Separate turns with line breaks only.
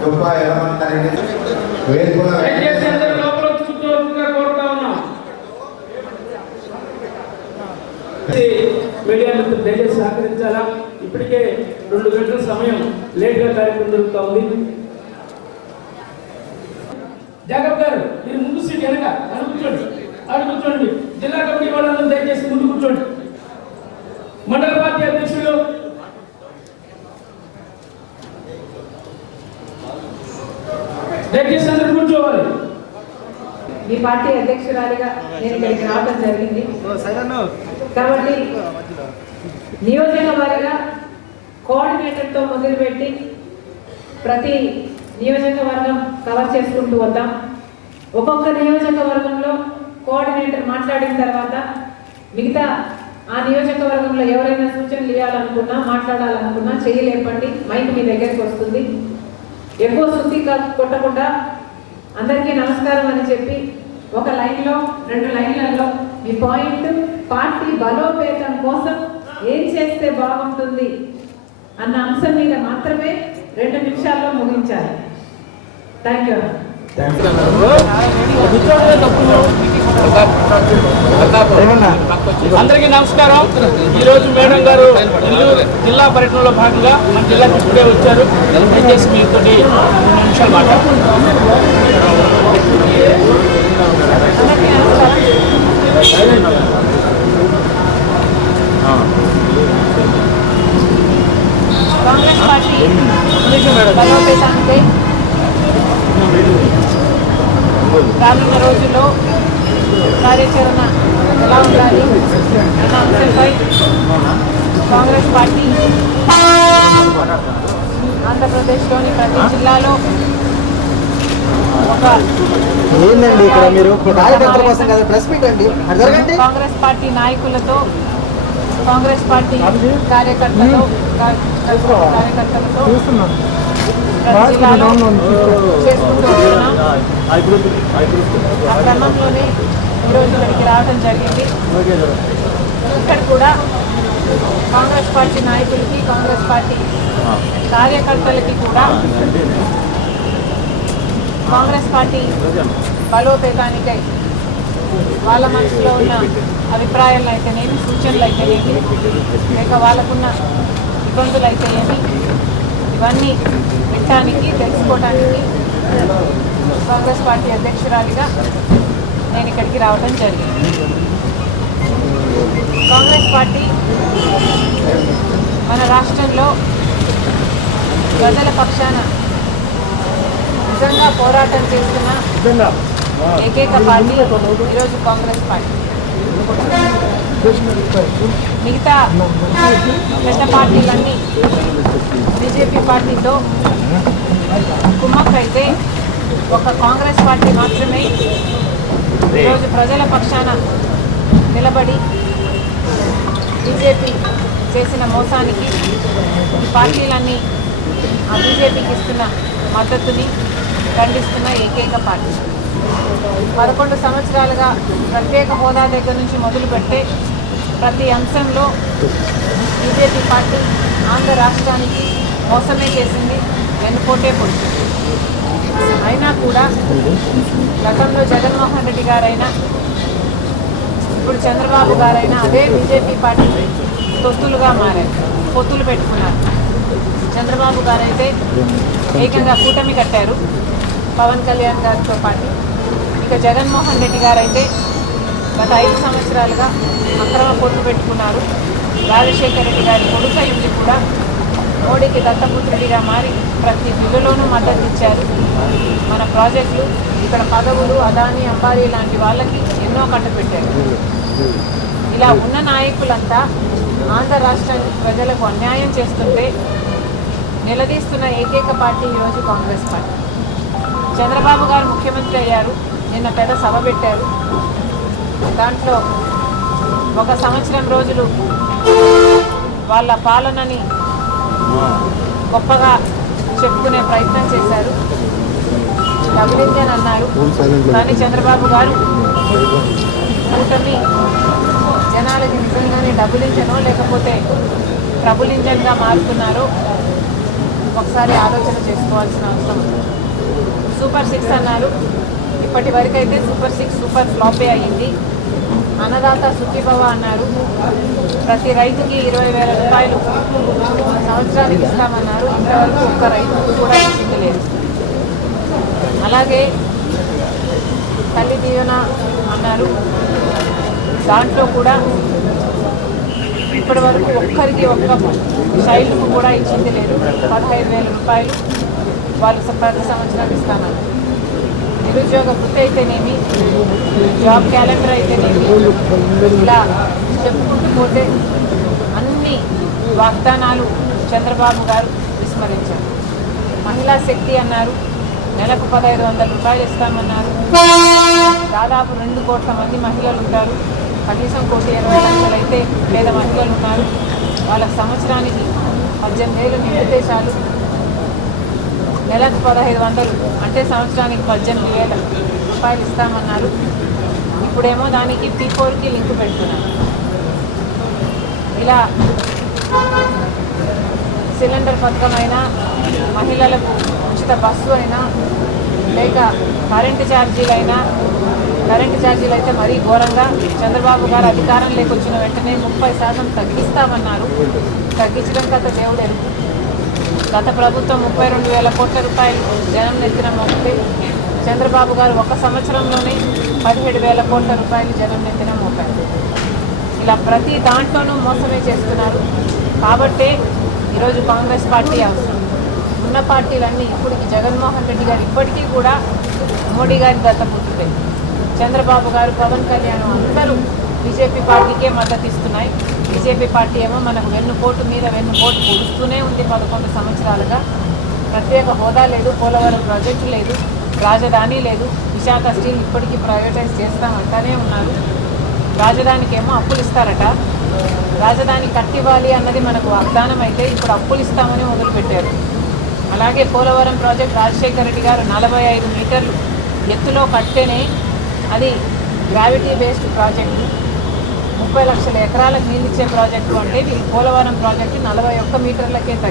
గొప్ప యలమంతారెడ్డి వేదికగా
మీడియా మిత్రులు దయచేసి సహకరించాలా? ఇప్పటికే రెండు గంటల సమయం లేట్గా కార్యక్రమం జరుగుతూ ఉంది. జాగ్రత్త గారు మీరు ముందు సీట్ వెనక. అని కూర్చోండి. ఆడు కూర్చోండి జిల్లా కమిటీ వాళ్ళందరూ దయచేసి ముందు కూర్చోండి మండల పార్టీ అధ్యక్షులు దయచేసి అందరూ కూర్చోవాలి.
మీ పార్టీ అధ్యక్షురాలిగా నేను ఇక్కడికి రావడం జరిగింది. కాబట్టి నియోజకవారిగా కోఆర్డినేటర్తో మొదలుపెట్టి ప్రతి నియోజకవర్గం కవర్ చేసుకుంటూ వద్దాం. ఒక్కొక్క నియోజకవర్గంలో కోఆర్డినేటర్ మాట్లాడిన తర్వాత మిగతా ఆ నియోజకవర్గంలో ఎవరైనా సూచనలు ఇవ్వాలనుకున్నా మాట్లాడాలనుకున్నా చేయలేపండి మైక్ మీ దగ్గరికి వస్తుంది. ఎక్కువ శుద్ధి కొట్టకుండా అందరికీ నమస్కారం అని చెప్పి ఒక లైన్లో రెండు లైన్లలో మీ పాయింట్ పార్టీ బలోపేతం కోసం ఏం చేస్తే బాగుంటుంది అన్న అంశం మీద మాత్రమే రెండు నిమిషాల్లో ముగించాలి. థ్యాంక్ యూ
అందరికీ నమస్కారం. ఈరోజు మేడం గారు నెల్లూరు జిల్లా పర్యటనలో భాగంగా మన జిల్లాకి ఇప్పుడే వచ్చారు. దయచేసి మీతో నిమిషాలు
కాంగ్రెస్ పార్టీ బలోపేతానికి రానున్న రోజుల్లో కార్యాచరణ ఎలా ఉండాలి? అన్న అంశంపై కాంగ్రెస్ పార్టీ ఆంధ్రప్రదేశ్లోని ప్రతి జిల్లాలో ఒక
ఏందండి ఇక్కడ మీరు? కార్యకర్తల కోసం కదా ప్రెస్ మీట్ అండి. అది జరగండి.
కాంగ్రెస్ పార్టీ నాయకులతో కాంగ్రెస్ పార్టీ కార్యకర్తలు కార్యకర్తలతో జిల్లాలో చేసుకుంటూ ఆ క్రమంలోనే ఈరోజు ఇక్కడికి రావడం జరిగింది. ఇక్కడ కూడా కాంగ్రెస్ పార్టీ నాయకులకి కాంగ్రెస్ పార్టీ కార్యకర్తలకి కూడా కాంగ్రెస్ పార్టీ బలోపేతానికై వాళ్ళ మనసులో ఉన్న అభిప్రాయాలు అయితేనేమి సూచనలు అయితేనేమి లేక వాళ్ళకున్న ఇబ్బందులు అయితేనేమి ఇవన్నీ వినటానికి తెలుసుకోవటానికి కాంగ్రెస్ పార్టీ అధ్యక్షురాలిగా నేను ఇక్కడికి రావడం జరిగింది. కాంగ్రెస్ పార్టీ మన రాష్ట్రంలో ప్రజల పక్షాన నిజంగా పోరాటం చేస్తున్న ఏకైక పార్టీ ఈరోజు కాంగ్రెస్ పార్టీ. మిగతా పెద్ద పార్టీలన్నీ బీజేపీ పార్టీతో కుమ్మక్కైతే ఒక కాంగ్రెస్ పార్టీ మాత్రమే ఈరోజు ప్రజల పక్షాన నిలబడి బీజేపీ చేసిన మోసానికి ఈ పార్టీలన్నీ ఆ బీజేపీకి ఇస్తున్న మద్దతుని ఖండిస్తున్న ఏకైక పార్టీ. పదకొండు సంవత్సరాలుగా ప్రత్యేక హోదా దగ్గర నుంచి మొదలుపెట్టే ప్రతి అంశంలో బీజేపీ పార్టీ ఆంధ్ర రాష్ట్రానికి మోసమే చేసింది వెనుకోటే పొడిచింది అయినా కూడా గతంలో జగన్మోహన్ రెడ్డి గారైనా ఇప్పుడు చంద్రబాబు గారైనా అదే బీజేపీ పార్టీ తొత్తులుగా మారారు పొత్తులు పెట్టుకున్నారు. చంద్రబాబు గారైతే ఏకంగా కూటమి కట్టారు పవన్ కళ్యాణ్ గారితో పాటు. ఇక జగన్మోహన్ రెడ్డి గారైతే గత ఐదు సంవత్సరాలుగా అక్రమ పొత్తు పెట్టుకున్నారు. రాజశేఖర రెడ్డి గారి కొడుకు అయ్యింది కూడా మోడీకి దత్తపుత్రుడిగా మారి ప్రతి బిల్లులోనూ మద్దతు ఇచ్చారు. మన ప్రాజెక్టులు ఇక్కడ పదవులు అదాని అంబానీ లాంటి వాళ్ళకి ఎన్నో కట్టపెట్టారు ఇలా ఉన్న నాయకులంతా ఆంధ్ర రాష్ట్రానికి ప్రజలకు అన్యాయం చేస్తుంటే నిలదీస్తున్న ఏకైక పార్టీ ఈరోజు కాంగ్రెస్ పార్టీ. చంద్రబాబు గారు ముఖ్యమంత్రి అయ్యారు. నిన్న పెద్ద సభ పెట్టారు. దాంట్లో ఒక సంవత్సరం రోజులు వాళ్ళ పాలనని గొప్పగా చెప్పుకునే ప్రయత్నం చేశారు. డబుల్ ఇంజన్ అన్నారు కానీ చంద్రబాబు గారు కూటమి జనాలకి నిజంగానే డబుల్ ఇంజనో లేకపోతే ట్రబుల్ ఇంజన్గా మారుతున్నారో ఒకసారి ఆలోచన చేసుకోవాల్సిన అవసరం సూపర్ సిక్స్ అన్నారు. ఇప్పటి వరకైతే సూపర్ సిక్స్ సూపర్ ఫ్లాపే అయ్యింది. అన్నదాత సుఖీభవ అన్నారు. ప్రతి రైతుకి ఇరవై వేల రూపాయలు సంవత్సరానికి ఇస్తామన్నారు. ఇంతవరకు ఒక్క రైతుకు కూడా ఇచ్చింది లేదు. అలాగే తల్లి దీవెన అన్నారు. దాంట్లో కూడా ఇప్పటి వరకు ఒక్కరికి ఒక్క చైల్డ్కు కూడా ఇచ్చింది లేదు. పదహైదు వేల రూపాయలు వాళ్ళు ప్రతి సంవత్సరం ఇస్తామన్నారు. నిరుద్యోగ వృత్తి అయితేనేమి జాబ్ క్యాలెండర్ అయితేనేమి ఇలా చెప్పుకుంటూ పోతే అన్ని వాగ్దానాలు చంద్రబాబు గారు విస్మరించారు. మహిళా శక్తి అన్నారు నెలకు పదహైదు వందల రూపాయలు ఇస్తామన్నారు. దాదాపు రెండు కోట్ల మంది మహిళలు ఉంటారు. కనీసం కోటి ఇరవై లక్షలు అయితే పేద మహిళలు ఉన్నారు. వాళ్ళ సంవత్సరానికి పద్దెనిమిది వేలు నిండితే చాలు. నెలకు పదహైదు వందలు. అంటే సంవత్సరానికి పద్దెనిమిది వేల రూపాయలు ఇస్తామన్నారు. ఇప్పుడేమో దానికి పీ ఫోర్కి లింక్ పెడుతున్నారు. ఇలా సిలిండర్ పథకమైనా మహిళలకు ఉచిత బస్సు అయినా లేక కరెంటు ఛార్జీలైనా కరెంటు ఛార్జీలు అయితే మరీ ఘోరంగా చంద్రబాబు గారు అధికారం వచ్చిన వెంటనే ముప్పై శాతం తగ్గిస్తామన్నారు. తగ్గించడం కథ దేవుడు ఎరుగు గత ప్రభుత్వం ముప్పై రెండు వేల కోట్ల రూపాయలు జనం నెత్తిన మోపితే చంద్రబాబు గారు ఒక సంవత్సరంలోనే పదిహేడు వేల కోట్ల రూపాయలు జనం నెత్తిన మోపారు. ఇలా ప్రతి దాంట్లోనూ మోసమే చేస్తున్నారు. కాబట్టే ఈరోజు కాంగ్రెస్ పార్టీ అవసరం. ఉన్న పార్టీలన్నీ ఇప్పటికి జగన్మోహన్ రెడ్డి గారు ఇప్పటికీ కూడా మోడీ గారి దత్తపుత్రుడే చంద్రబాబు గారు పవన్ కళ్యాణ్ అందరూ బీజేపీ పార్టీకే మద్దతు ఇస్తున్నాయి. బీజేపీ పార్టీ ఏమో మనకు వెన్నుపోటు మీద వెన్నుపోటు పొడుస్తూనే ఉంది పదకొండు సంవత్సరాలుగా. ప్రత్యేక హోదా లేదు పోలవరం ప్రాజెక్టు లేదు రాజధాని లేదు. విశాఖ స్టీల్ ఇప్పటికీ ప్రైవేటైజ్ చేస్తామంటానే ఉన్నారు. రాజధానికి ఏమో అప్పులు ఇస్తారట. రాజధాని కట్టివ్వాలి అన్నది మనకు వాగ్దానం అయితే ఇప్పుడు అప్పులు ఇస్తామని మొదలుపెట్టారు. అలాగే పోలవరం ప్రాజెక్ట్ రాజశేఖర రెడ్డి గారు నలభై ఐదు మీటర్లు ఎత్తులో కట్టేనే అది గ్రావిటీ బేస్డ్ ప్రాజెక్టు ముప్పై లక్షల ఎకరాలకు నీళ్ళు ఇచ్చే ప్రాజెక్టు అంటే ఈ పోలవరం ప్రాజెక్టు నలభై ఒక్క మీటర్లకే తగ్గి